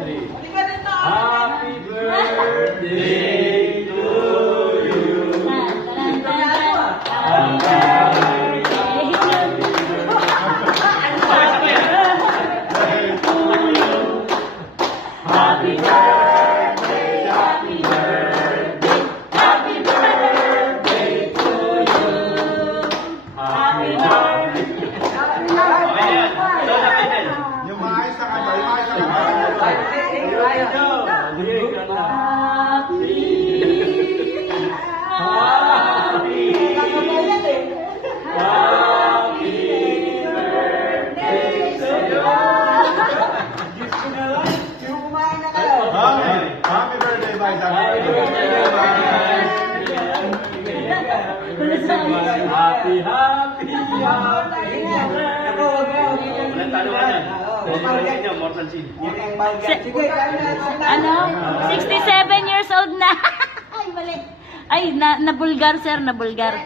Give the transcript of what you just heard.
three. Happy birthday to you. Happy birthday, happy birthday, happy birthday to you. Happy birthday. Yung maayos na kanta, yung maayos na kanta. Happy birthday, bye. Happy birthday, Happy, happy, happy. Ano? 67 years old na. Ay, mali. Ay, nabulgar, sir, nabulgar.